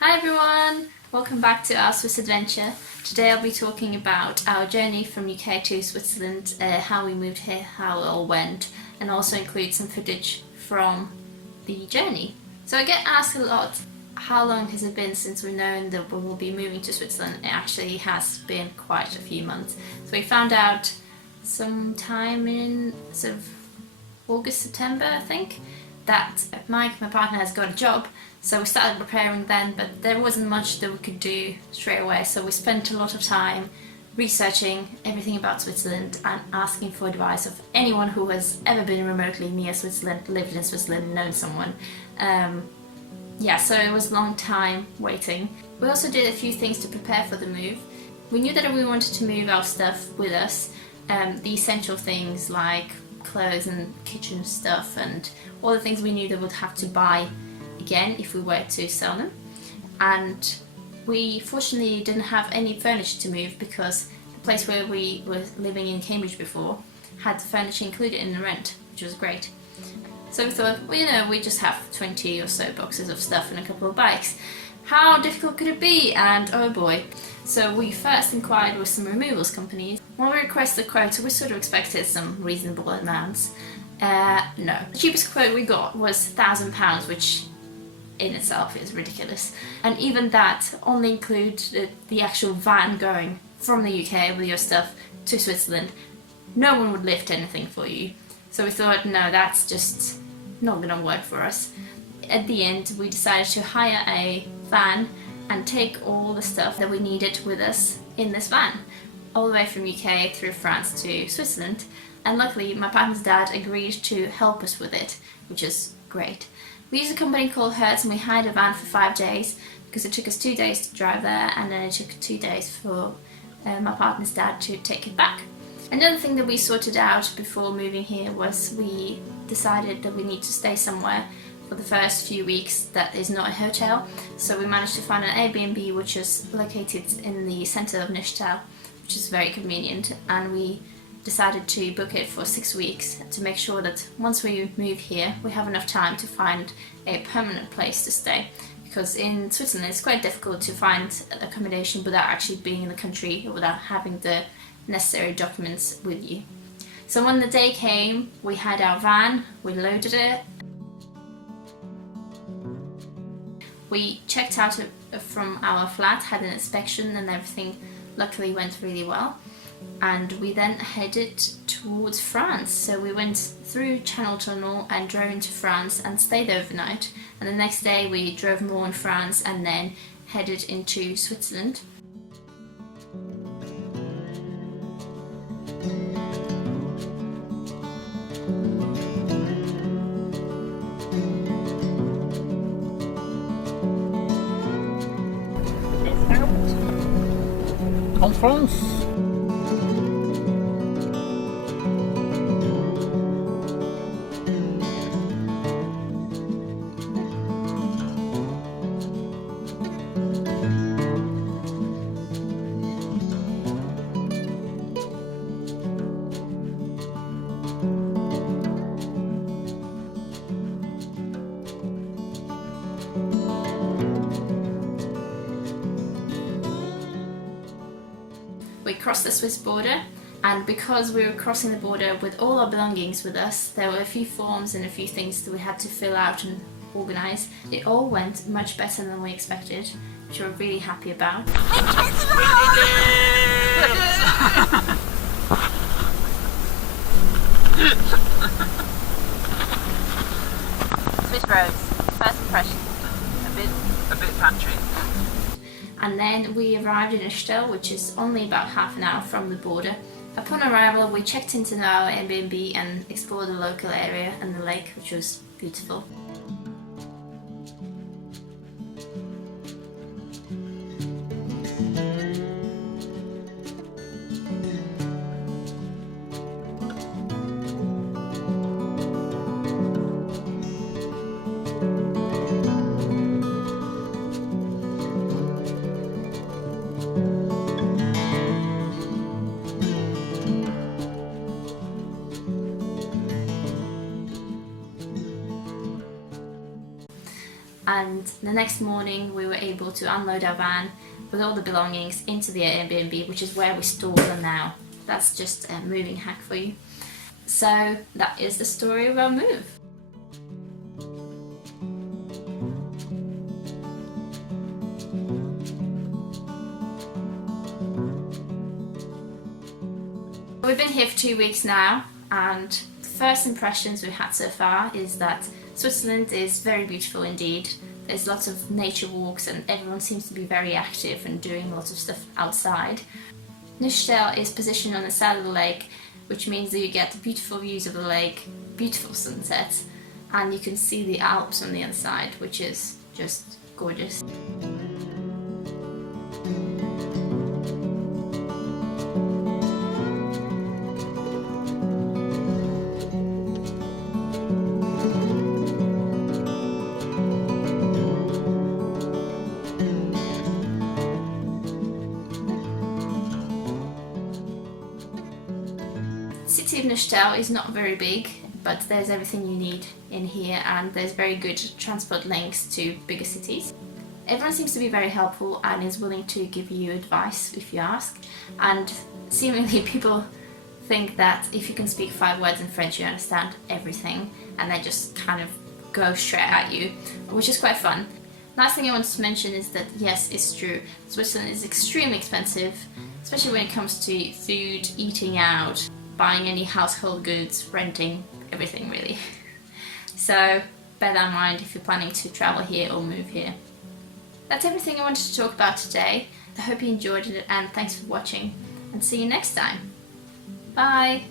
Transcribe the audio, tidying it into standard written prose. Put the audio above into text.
Hi everyone! Welcome back to our Swiss adventure. Today I'll be talking about our journey from UK to Switzerland, how we moved here, how it all went, and also include some footage from the journey. So I get asked a lot, how long has it been since we've known that we will be moving to Switzerland? It actually has been quite a few months. So we found out sometime in sort of August, September I think, that Mike, my partner, has got a job. So we started preparing then, but there wasn't much that we could do straight away. So we spent a lot of time researching everything about Switzerland and asking for advice of anyone who has ever been remotely near Switzerland, lived in Switzerland, known someone. So it was a long time waiting. We also did a few things to prepare for the move. We knew that we wanted to move our stuff with us, the essential things like clothes and kitchen stuff and all the things we knew that we'd have to buy again if we were to sell them. And we fortunately didn't have any furniture to move because the place where we were living in Cambridge before had the furniture included in the rent, which was great. So we thought, well, we just have 20 or so boxes of stuff and a couple of bikes. How difficult could it be? And oh boy. So we first inquired with some removals companies. When we requested a quote, we sort of expected some reasonable amounts. No. The cheapest quote we got was £1,000, which in itself is ridiculous. And even that only included the actual van going from the UK with your stuff to Switzerland. No one would lift anything for you. So we thought, no, that's just not gonna work for us. At the end, we decided to hire a van and take all the stuff that we needed with us in this van, all the way from UK through France to Switzerland. And luckily, my partner's dad agreed to help us with it, which is great. We used a company called Hertz and we hired a van for 5 days because it took us 2 days to drive there and then it took 2 days for my partner's dad to take it back. Another thing that we sorted out before moving here was we decided that we need to stay somewhere for the first few weeks that is not a hotel. So we managed to find an Airbnb which is located in the centre of Neuchâtel, which is very convenient, and we decided to book it for 6 weeks to make sure that once we move here we have enough time to find a permanent place to stay, because in Switzerland it's quite difficult to find accommodation without actually being in the country or without having the necessary documents with you. So when the day came, we had our van, we loaded it, we checked out from our flat, had an inspection and everything luckily went really well. And we then headed towards France. So we went through Channel Tunnel and drove into France and stayed overnight. And the next day we drove more in France and then headed into Switzerland. En France. We crossed the Swiss border, and because we were crossing the border with all our belongings with us, there were a few forms and a few things that we had to fill out and organise. It all went much better than we expected, which we're really happy about. Swiss roads, first impression, a bit patchy. And then we arrived in Neuchâtel, which is only about half an hour from the border. Upon arrival, we checked into our Airbnb and explored the local area and the lake, which was beautiful. and the next morning we were able to unload our van with all the belongings into the Airbnb, which is where we store them now. That's just a moving hack for you. So that is the story of our move. We've been here for 2 weeks now, and the first impressions we've had so far is that Switzerland is very beautiful indeed. There's lots of nature walks and everyone seems to be very active and doing lots of stuff outside. Neuchâtel is positioned on the side of the lake, which means that you get beautiful views of the lake, beautiful sunsets, and you can see the Alps on the other side, which is just gorgeous. The city of Neuchâtel is not very big, but there's everything you need in here, and there's very good transport links to bigger cities. Everyone seems to be very helpful and is willing to give you advice if you ask, and seemingly people think that if you can speak 5 words in French you understand everything, and they just kind of go straight at you, which is quite fun. Last thing I wanted to mention is that yes, it's true, Switzerland is extremely expensive, especially when it comes to food, eating out, buying any household goods, renting, everything really. So bear that in mind if you're planning to travel here or move here. That's everything I wanted to talk about today. I hope you enjoyed it, and thanks for watching, and see you next time. Bye!